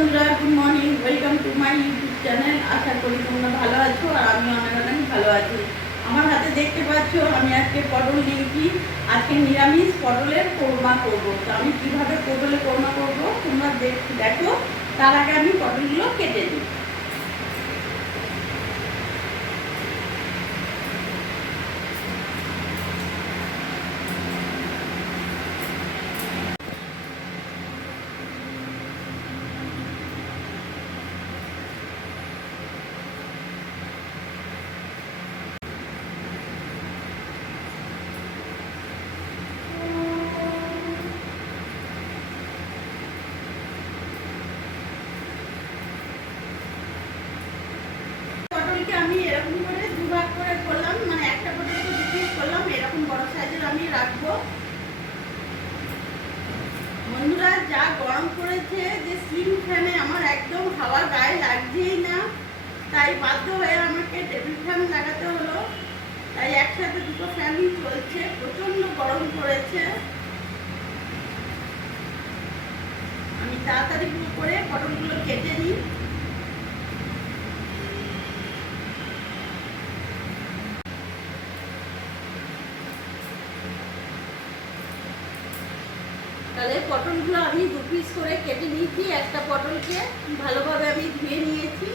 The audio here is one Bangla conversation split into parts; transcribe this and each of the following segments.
বন্ধুরা, good morning. Welcome to my YouTube channel. আশা করি তোমরা ভালো আছো আর আমি অনেক অনেক ভালো আছি। আমার হাতে দেখতে পাচ্ছ আমি আজকে পটল নিয়েছি। আজকে নিরামিষ পটলের কোরমা করবো। তো আমি কীভাবে পটলের কোরমা করবো তোমরা দেখো। তার আগে আমি পটলগুলো কেটে দিই। আমি এরকম করে দুভাগ করে করলাম, মানে একটা পটলকে দু পিস করলাম। এরকম বড় সাইজের আমি রাখবো। বন্ধুরা, যা গরম পড়েছে যে সিলিং ফ্যানে আমার একদম হাওয়া গায়ে লাগছেই না, তাই বাধ্য হয়ে আমাকে টেবিল ফ্যান লাগাতে হলো। তাই একসাথে দুটো ফ্যানই চলছে, প্রচন্ড গরম পড়েছে। আমি তাড়াতাড়ি করে পটলগুলো কেটে নিই। তাহলে পটলগুলো আমি দু পিস করে কেটে নিয়েছি। একটা পটলকে ভালোভাবে আমি ধুয়ে নিয়েছি।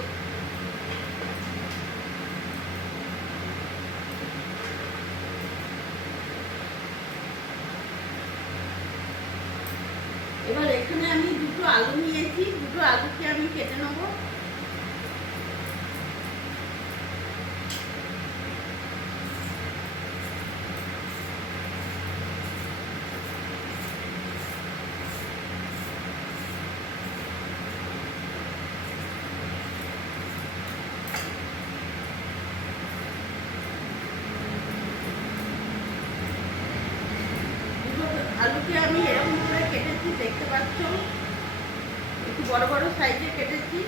এবার এখানে আমি দুটো আলু নিয়েছি, দুটো আলুকে আমি কেটে নেব। আলুকে আমি এরকম করে কেটেছি, দেখতে পাচ্ছ একটু বড় বড় সাইজে কেটেছি।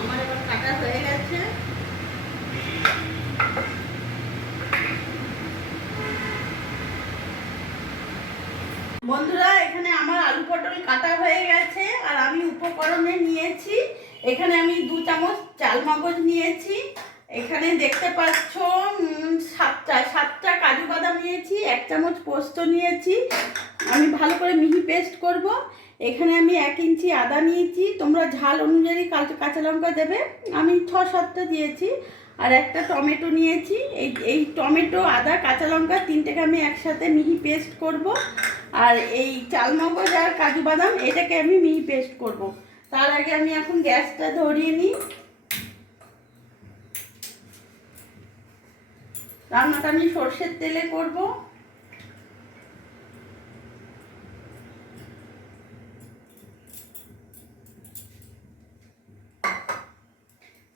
আমার এবার কাটা হয়ে গেছে। বন্ধুরা, এখানে আমার আলু পটল কাটা হয়ে গেছে আর আমি উপকরণে নিয়েছি। এখানে আমি 2 চামচ চাল মগজ নিয়েছি। এখানে দেখতে পাচ্ছ সাতটা কাজু বাদাম নিয়েছি, 1 চামচ পোস্ত নিয়েছি। আমি ভালো করে মিহি পেস্ট করব। এখানে আমি 1 ইঞ্চি আদা নিয়েছি। তোমরা ঝাল অনুযায়ী কাঁচা লঙ্কা দেবে। আমি 6-7টা দিয়েছি। আর একটা টমেটো নিয়েছি। এই টমেটো, আদা, কাঁচা লঙ্কা তিনটেকে আমি একসাথে মিহি পেস্ট করব। আর এই চালমগজ আর কাজু বাদাম এটাকে আমি মিহি পেস্ট করব। তার আগে আমি এখন গ্যাসটা ধরিয়ে নিই। রান্নাটা আমি সর্ষের তেলে করব।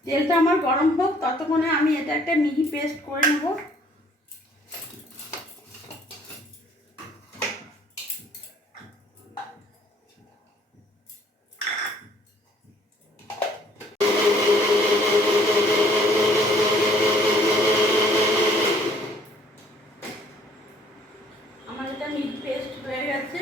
তেলটা আমার গরম হোক, ততক্ষণে আমি এটা একটা মিহি পেস্ট করে নেব। আমার এটা মিহি পেস্ট হয়ে গেছে।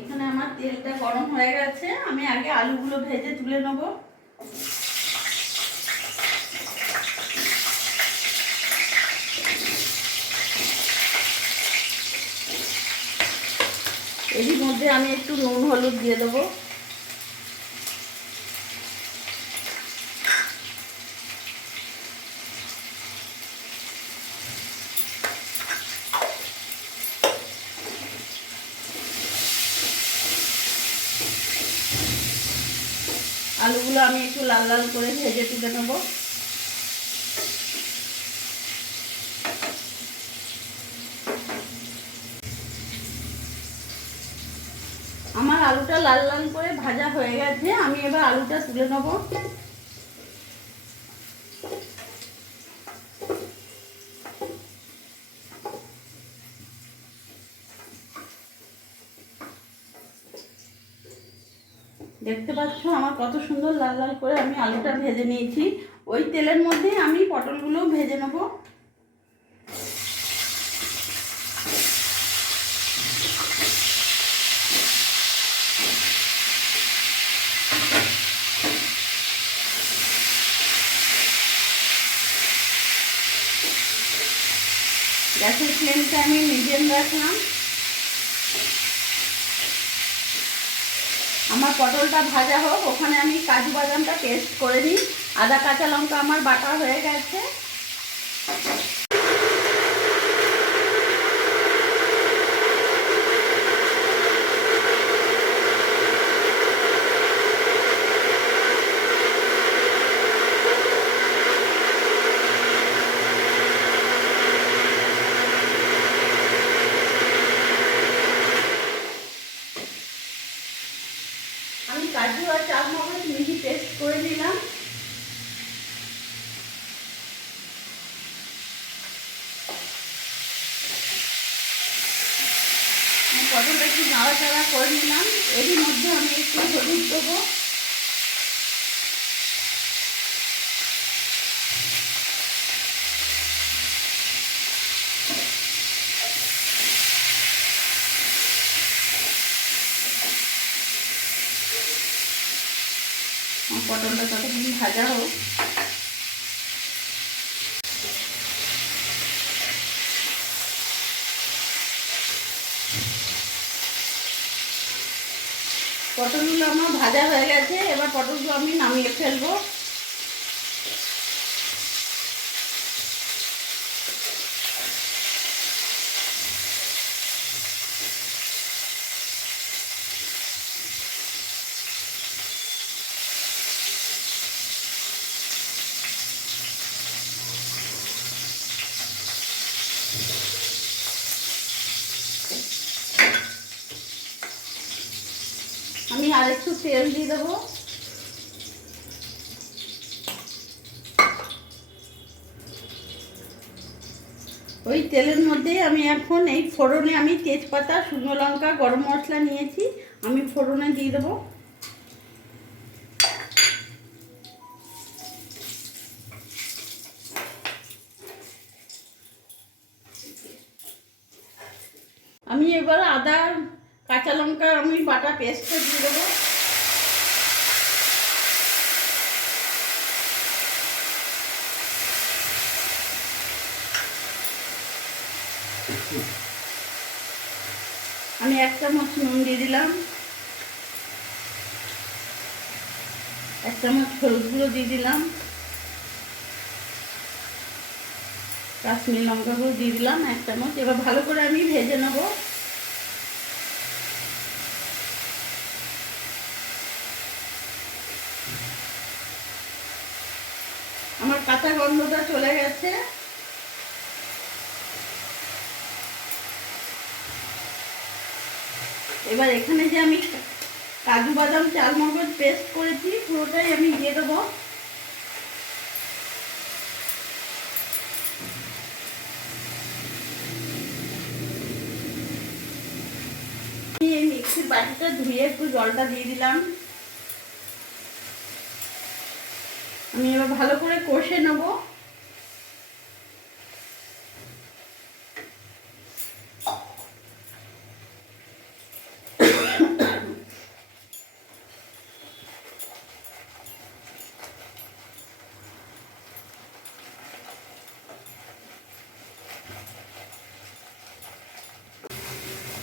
এখানে আমার তেলটা গরম হয়ে গেছে। আমি আগে আলুগুলো ভেজে তুলে নেব। এর মধ্যে আমি একটু নুন হলুদ দিয়ে দেবো। আলুগুলো আমি একটু লাল লাল করে ভেজে তুলে নেব। আমার আলুটা লাল লাল করে ভাজা হয়ে গেছে। আমি এবার আলুটা তুলে নেব। দেখতে পাচ্ছ আমার কত সুন্দর লাল লাল করে আমি আলুটা ভেজে নিয়েছি। ওই তেলের মধ্যেই আমি পটলগুলো ভেজে নেব। গ্যাসের ফ্লেমটা আমি মিডিয়াম রাখলাম। আমার পটলটা ভাজা হোক, ওখানে আমি কাজু বাদামটা পেস্ট করে নিই। আদা কাঁচা লঙ্কা আমার বাটা হয়ে গেছে। আমি কাজু আর চালমগজ মিহি পেস্ট করে নিলাম। পটলটা একটু নাড়াচাড়া করে নিলাম। এরই মধ্যে আমি একটু হলুদ দেবো। পটলটা ততক্ষণ ভাজা হোক। পটলগুলো আমার ভাজা হয়ে গেছে। এবার পটলগুলো আমি নামিয়ে ফেলবো। আমি আর একটু তেল দিয়ে দেবো। ওই তেলের মধ্যে আমি এখন এই ফোড়নে আমি তেজপাতা, শুকনো লঙ্কা, গরম মশলা নিয়েছি, আমি ফোড়নে দিয়ে দেবো। আমি এবার আদা কাঁচা লঙ্কা আমি বাটা পেস্টটা দিয়ে দেবো। আমি 1 চামচ নুন দিয়ে দিলাম, 1 চামচ হলুদ গুঁড়ো দিয়ে দিলাম, কাশ্মীরি লঙ্কা গুঁড়ো দিয়ে দিলাম 1 চামচ। এবার ভালো করে আমি ভেজে নেব। আমার কাঁচা গন্ধটা চলে গেছে। এবার এখানে যে আমি কাজু বাদাম চালমগজ পেস্ট করেছি পুরোটাই আমি দিয়ে দেবো। এই মিক্সির বাটিটা ধুয়ে একটু জলটা দিয়ে দিলাম। আমি এবার ভালো করে কষে নেব।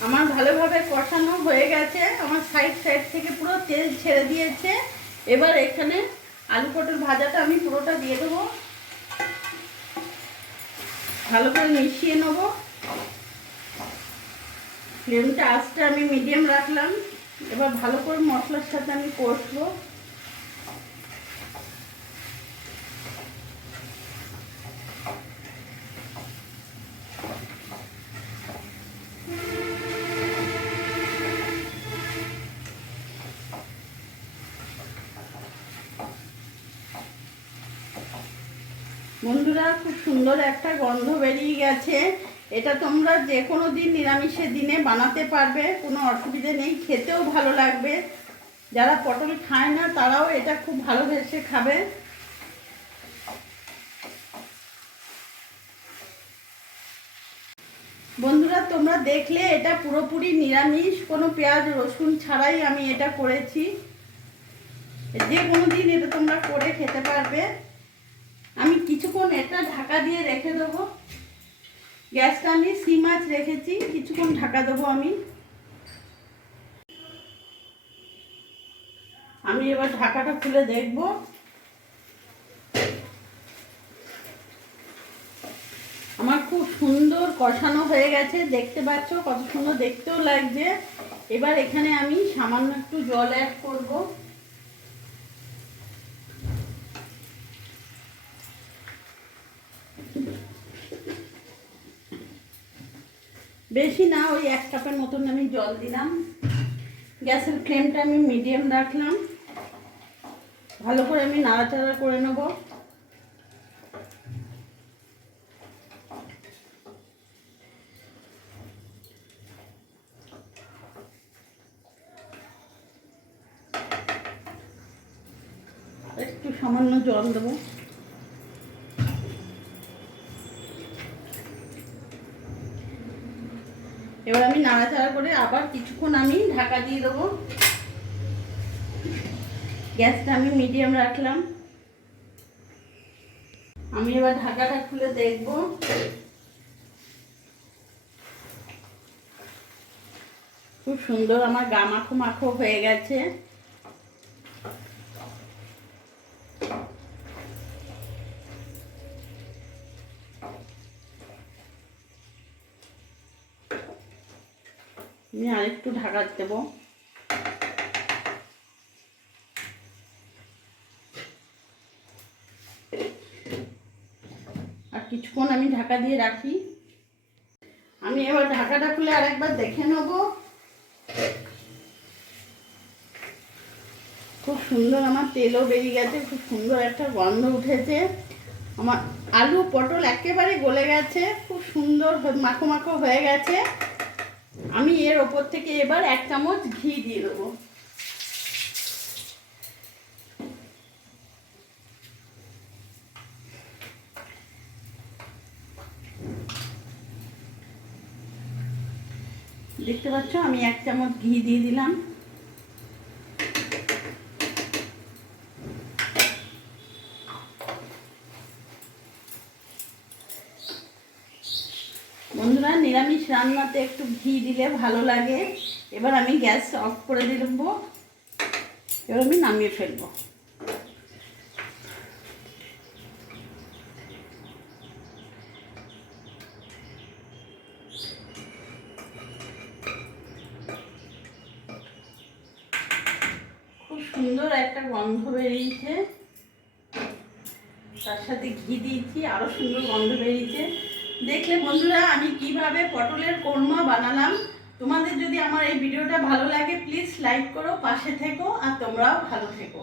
আমার ভালোভাবে কষানো হয়ে গেছে। আমার সাইড থেকে পুরো তেল ছেড়ে দিয়েছে। এবার এখানে আলু পটল ভাজাটা আমি পুরোটা দিয়ে দেবো। ভালো করে মিশিয়ে নেব। ফ্লেমটা আস্তে আমি মিডিয়াম রাখলাম। এবার ভালো করে মশলার সাথে আমি কষবো। বন্ধুরা, খুব সুন্দর একটা গন্ধ বেরিয়ে গেছে। এটা তোমরা যে কোনো দিন নিরামিষের দিনে বানাতে পারবে, কোনো অসুবিধা নেই, খেতেও ভালো লাগবে। যারা পটল খায় না তারাও এটা খুব ভালোবেসে খাবে। বন্ধুরা তোমরা দেখলে এটা পুরোপুরি নিরামিষ, কোনো পেঁয়াজ রসুন ছাড়াই আমি এটা করেছি। যে কোনো দিন এটা তোমরা করে খেতে পারবে। আমি কিছুক্ষণ এটা ঢাকা দিয়ে রেখে দেবো। গ্যাসটা আমি সিম আঁচ রেখেছি, কিছুক্ষণ ঢাকা দেবো আমি এবার ঢাকাটা খুলে দেখব। আমার খুব সুন্দর কষানো হয়ে গেছে, দেখতে পাচ্ছ কত সুন্দর দেখতেও লাগছে। এবার এখানে আমি সামান্য একটু জল অ্যাড করব। বেশি না, ওই 1 কাপের মতন আমি জল দিলাম। গ্যাসের ফ্লেমটা আমি মিডিয়াম রাখলাম। ভালো করে আমি নাড়াচাড়া করে নেব। একটু সামান্য জল দেবো। এবার আমি নাড়াচাড়া করে আবার কিছুক্ষণ আমি ঢাকা দিয়ে দেবো। গ্যাসটা আমি মিডিয়াম রাখলাম। আমি এবার ঢাকাটা খুলে দেখব। খুব সুন্দর আমার গা মাখো মাখো হয়ে গেছে। আমি আরেকটু ঢাকা দেবো। আর কিছুক্ষণ আমি ঢাকা দিয়ে রাখি। আমি এবার ঢাকাটা খুলে আরেকবার দেখে নেব। খুব সুন্দর আমার তেলও বেরিয়ে গেছে, খুব সুন্দর একটা গন্ধ উঠেছে। আমার আলু পটল একেবারে গলে গেছে, খুব সুন্দর মাখো মাখো হয়ে গেছে। আমি এর ওপর থেকে এবার 1 চামচ ঘি দিয়ে দেবো। দেখতে পাচ্ছ আমি 1 চামচ ঘি দিয়ে দিলাম। বন্ধুরা নিরামিষ রান্নাতে একটু ঘি দিলে ভালো লাগে। এবার আমি গ্যাস অফ করে দেবো। এবার আমি নামিয়ে ফেলবো। খুব সুন্দর একটা গন্ধ বেরিয়েছে, তার সাথে ঘি দিয়েছি, আরো সুন্দর গন্ধ বেরিয়েছে। দেখলে বন্ধুরা আমি কিভাবে পটলের কোরমা বানালাম। তোমাদের যদি আমার এই ভিডিওটা ভালো লাগে প্লিজ লাইক করো, পাশে থেকো, আর তোমরাও ভালো থেকো।